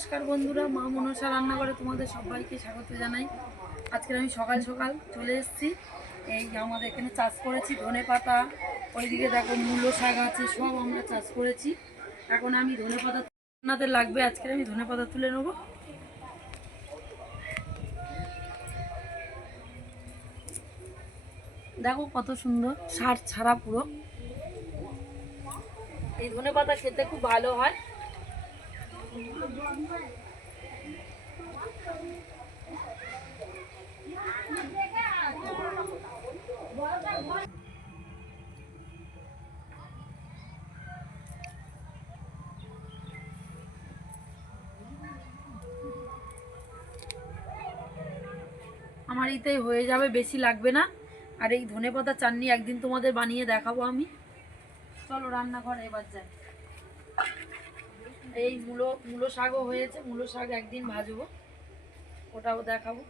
নমস্কার বন্ধুরা, মা মনসা রান্নাঘরে তোমাদের সবাইকে স্বাগত জানাই। আজকে আমি সকাল সকাল চলে এসেছি। এই আমাদের এখানে চাষ করেছি ধনে পাতা, ওইদিকে দেখো মূলো শাক আছে, সব আমরা চাষ করেছি। এখন আমি ধনে পাতা আপনাদের লাগবে, আজকে আমি ধনে পাতা তুলে নেব। দেখো কত সুন্দর, সার ছাড়া পুরো। এই ধনে পাতা খেতে খুব ভালো হয়। আমার এতেই হয়ে যাবে, বেশি লাগবে না। আর এই ধনেপাতা চাটনি একদিন তোমাদের বানিয়ে দেখাবো আমি। চলো রান্নাঘরে এবার যাই। এই মূলো শাকও হয়েছে, মূলো শাক একদিন ভাজবো, ওটাও দেখাবো।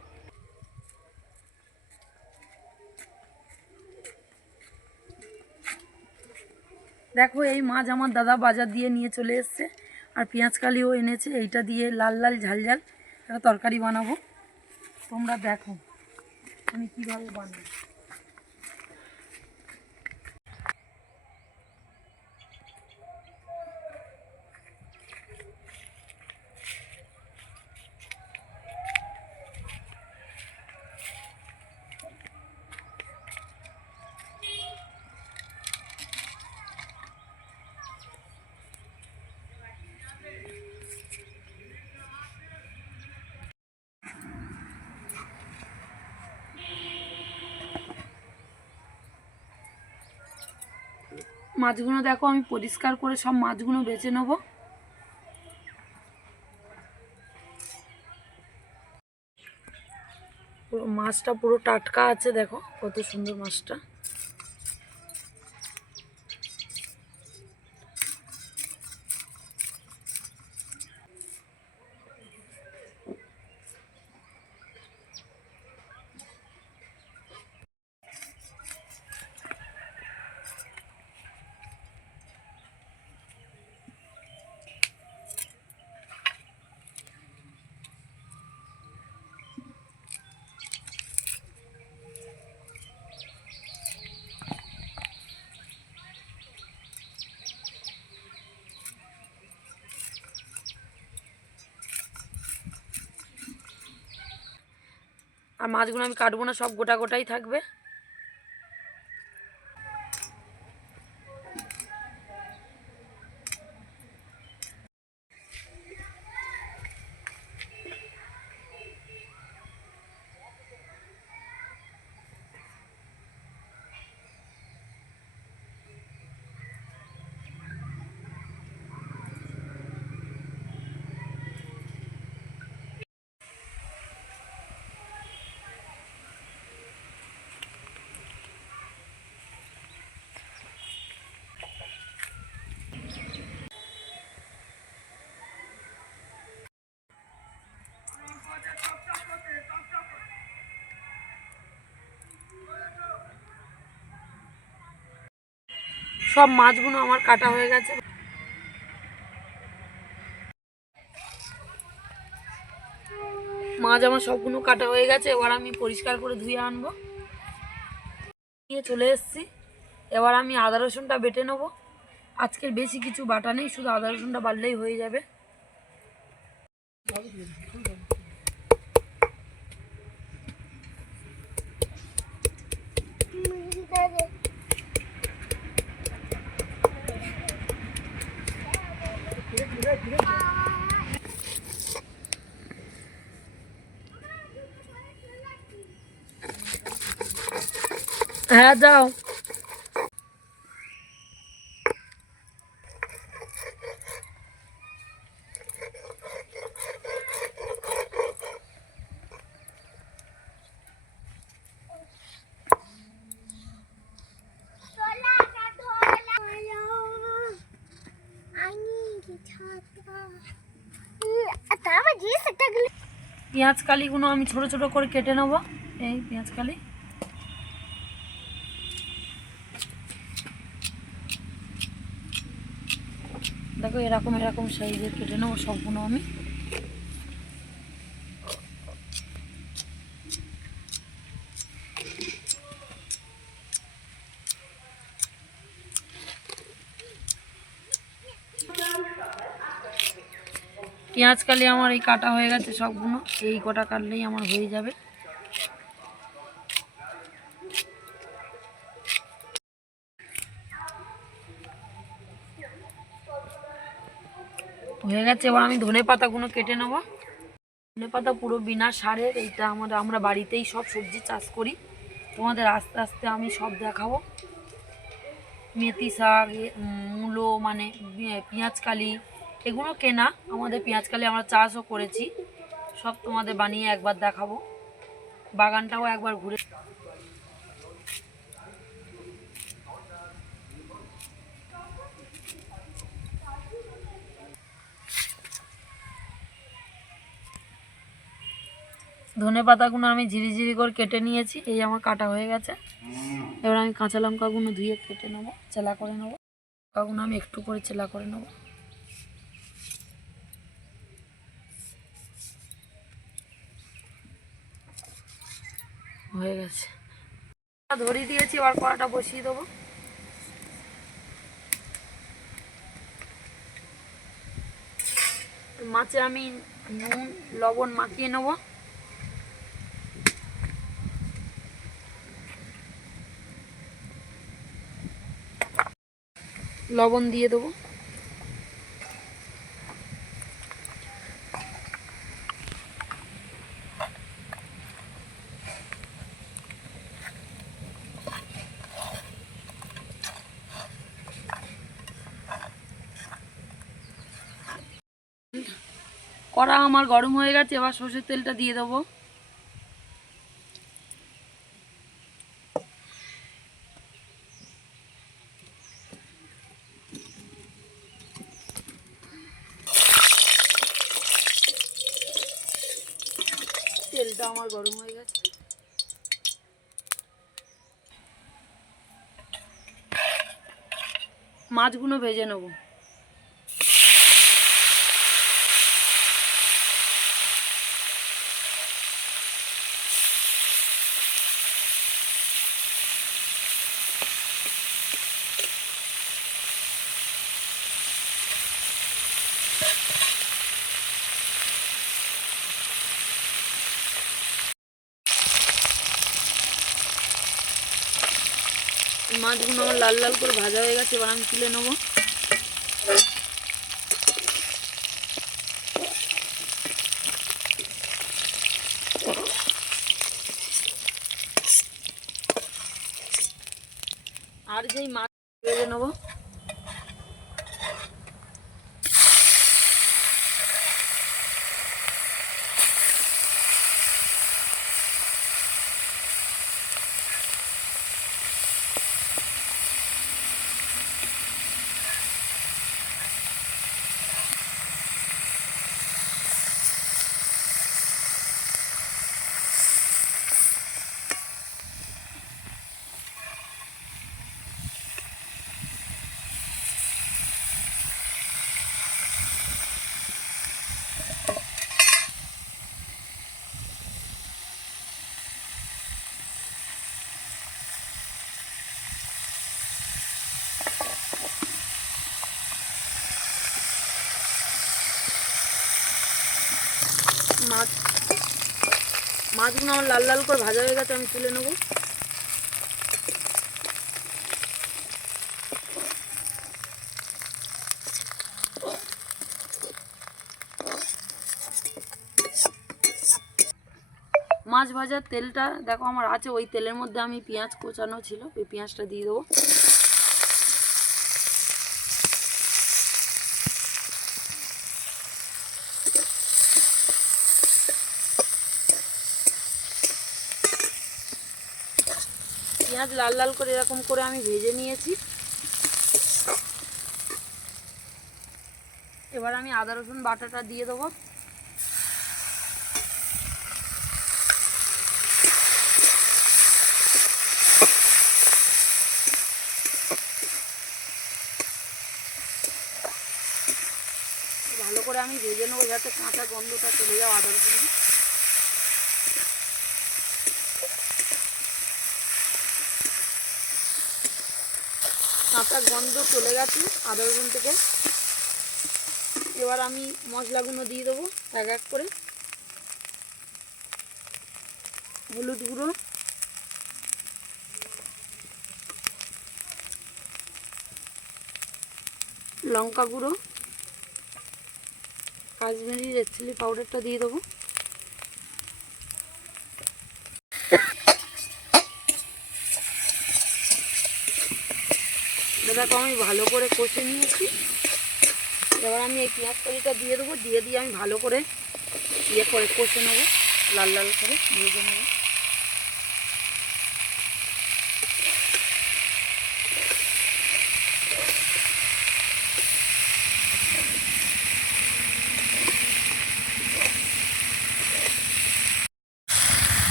দেখো এই মাছ আমার দাদা বাজার দিয়ে নিয়ে চলে এসছে, আর পেঁয়াজ কালিও এনেছে। এইটা দিয়ে লাল লাল ঝাল ঝাল একটা তরকারি বানাবো। তোমরা দেখো আমি কীভাবে বানাই। মাছগুলো দেখো আমি পরিষ্কার করে সব মাছগুলো বেছে নেব। পুরো মাছটা পুরো টাটকা আছে, দেখো কত সুন্দর মাছটা। আর মাছগুলো আমি কাটবো না, সব গোটা গোটাই থাকবে। সব মাছগুলো আমার কাটা হয়ে গেছে। মাছ আমার সবগুলো কাটা হয়ে গেছে, এবার আমি পরিষ্কার করে ধুয়ে আনবো। নিয়ে চলে এসেছি, এবার আমি আদা রসুনটা বেটে নেবো। আজকের বেশি কিছু বাটা নেই, শুধু আদা রসুনটা বাটলেই হয়ে যাবে। হ্যাঁ যাও। পেঁয়াজ কালিগুলো আমি ছোট ছোট করে কেটে নেব। এই পেঁয়াজ কালি দেখো এরকম এরকম সাইজের কেটে নেবো সবগুলো আমি। পেঁয়াজ কালি আমার এই কাটা হয়ে গেছে সবগুলো, এই কটা কাটলেই আমার হয়ে যাবে। হয়ে গেছে, এবার আমি ধনে পাতাগুলো কেটে নেব। ধনে পাতা পুরো বিনা সারের, এইটা আমরা বাড়িতেই সব সবজি চাষ করি। তোমাদের আস্তে আস্তে আমি সব দেখাবো। মেথি শাক, মূলো মানে পেঁয়াজকালি, এগুলো কেনা, আমাদের পেঁয়াজকালি আমরা চাষও করেছি। সব তোমাদের বানিয়ে একবার দেখাবো, বাগানটাও একবার ঘুরে। ধনে পাতাগুলো আমি ঝিরিঝিরি করে কেটে নিয়েছি, এই আমার কাটা হয়ে গেছে। এবার আমি কাঁচা লঙ্কাগুলো ধুয়ে কেটে নেবো, চেলা করে নেবো। লঙ্কাগুলো আমি একটু করে চেলা করে নেবো। হয়ে গেছে, ধরিয়ে দিয়েছি, এবার কড়াটা বসিয়ে দেবো। মাছে আমি নুন লবণ মাখিয়ে নেব। লবণ দিয়ে দেবো। কড়া আমার গরম হয়ে গেছে, এবার সর্ষের তেলটা দিয়ে দেবো। তেলটা আমার গরম হয়ে গেছে, মাছগুলো ভেজে নেব। মাছগুলো আমার লাল লাল করে ভাজা হয়ে গেছে, এবার আমি তুলে নেবো। আর যেই মাছ ভেজে নেবো। মাছগুলো আমার লাল লাল করে ভাজা হয়ে গেছে, আমি তুলে নেবো। মাছ ভাজার তেলটা দেখো আমার আছে, ওই তেলের মধ্যে আমি পেঁয়াজ কোচানো ছিল, ওই পেঁয়াজটা দিয়ে দেবো। পেঁয়াজ লাল লাল করে এরকম করে আমি ভেজে নিয়েছি। এবার আমি আদা রসুন বাটাটা দিয়ে দেবো। ভালো করে আমি ভেজে নেবো যাতে কাঁচা গন্ধটা চলে যাও আদা রসুন। কাঁচা গন্ধ চলে গেছে আদা রসুন থেকে। এবার আমি মশলাগুলো দিয়ে দেবো এক এক করে। হলুদ গুঁড়ো, লঙ্কা গুঁড়ো, কাশ্মীরি রেড চিলি পাউডারটা দিয়ে দেবো। দেখো আমি ভালো করে কষে নিয়েছি। এবার আমি এই পেঁয়াজ কলিটা দিয়ে দেবো, দিয়ে আমি ভালো করে কষে নেবো, লাল লাল করে ভেজে নেবো।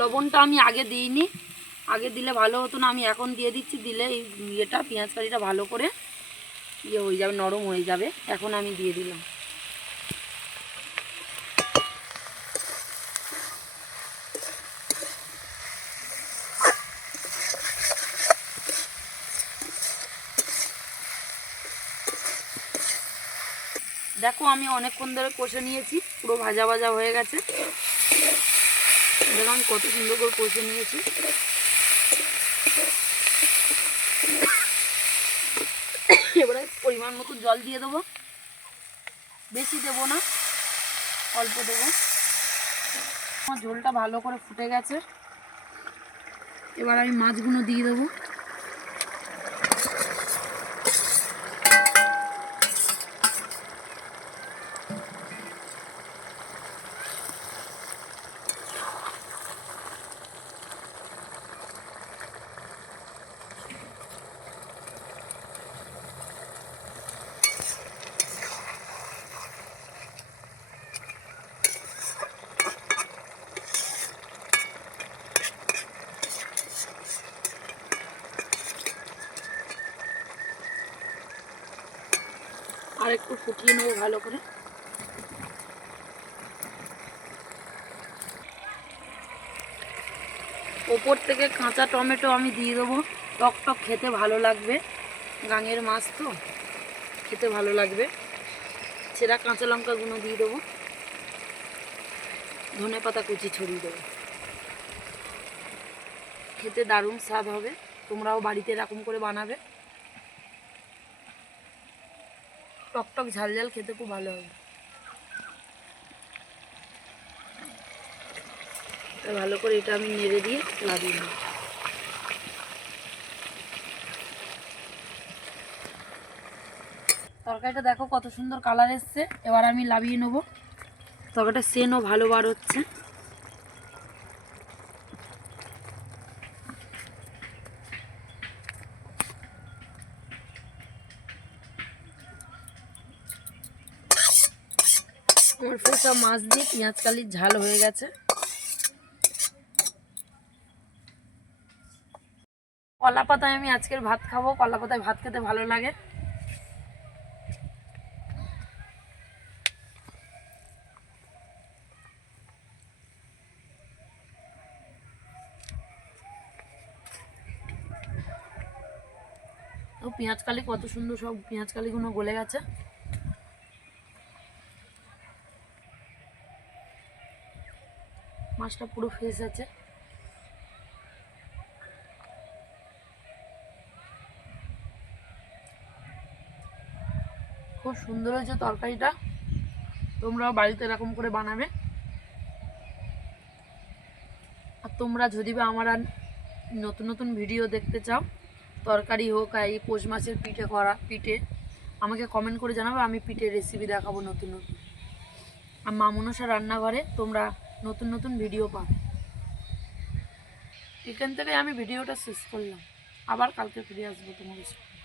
লবণটা আমি আগে দিইনি, আগে দিলে ভালো হতো না, আমি এখন দিয়ে দিচ্ছি। দিলে এই পেঁয়াজ কারিটা ভালো করে হয়ে যাবে, নরম হয়ে যাবে। এখন আমি দিয়ে দিলাম। দেখো আমি অনেকক্ষণ ধরে কষে নিয়েছি, পুরো ভাজা ভাজা হয়ে গেছে। দেখো আমি কত সুন্দর করে কষে নিয়েছি। এবারে পরিমাণ মতো জল দিয়ে দেবো, বেশি দেবো না, অল্প দেবো। আমার ঝোলটা ভালো করে ফুটে গেছে। এবার আমি মাছগুলো দিয়ে দেবো। আর একটু ফুটিয়ে নেবো ভালো করে। ওপর থেকে কাঁচা টমেটো আমি দিয়ে দেবো, টক টক খেতে ভালো লাগবে, গাঙের মাছ তো খেতে ভালো লাগবে। সেরা কাঁচা লঙ্কাগুলো দিয়ে দেবো, ধনে পাতা কুচি ছড়িয়ে দেবো। খেতে দারুণ স্বাদ হবে, তোমরাও বাড়িতে এরকম করে বানাবে। টক টক ঝাল ঝাল খেতে খুব ভালো হবে। ভালো করে এটা আমি নেড়ে দিয়ে লাগিয়ে নেব। তরকারিটা দেখো কত সুন্দর কালার এসছে। এবার আমি লাভিয়ে নেব। তরকারিটা সেনও ভালো বার হচ্ছে। আমার সব মাছ দিয়ে পেঁয়াজ কালির ঝাল হয়ে গেছে। কলা পাতায় আমি আজকের ভাত খাবো, কলা পাতায় ভাত খেতে ভালো লাগে। তো পেঁয়াজ কালি কত সুন্দর, সব পেঁয়াজ কালিগুলো গলে গেছে। মাছটা পুরো ফ্রেশ আছে। খুব সুন্দর হয়েছে তরকারিটা, তোমরাও বাড়িতে এরকম করে বানাবে। আর তোমরা যদি বা আমার নতুন নতুন ভিডিও দেখতে চাও, তরকারি হোক আর এই পৌষ মাছের পিঠে আমাকে কমেন্ট করে জানাবে, আমি পিঠের রেসিপি দেখাবো নতুন নতুন। আর মা মনসা রান্নাঘরে তোমরা নতুন নতুন ভিডিও পাবে। এখান থেকে আমি ভিডিওটা শেষ করলাম, আবার কালকে ফিরে আসবো তোমাদের সাথে।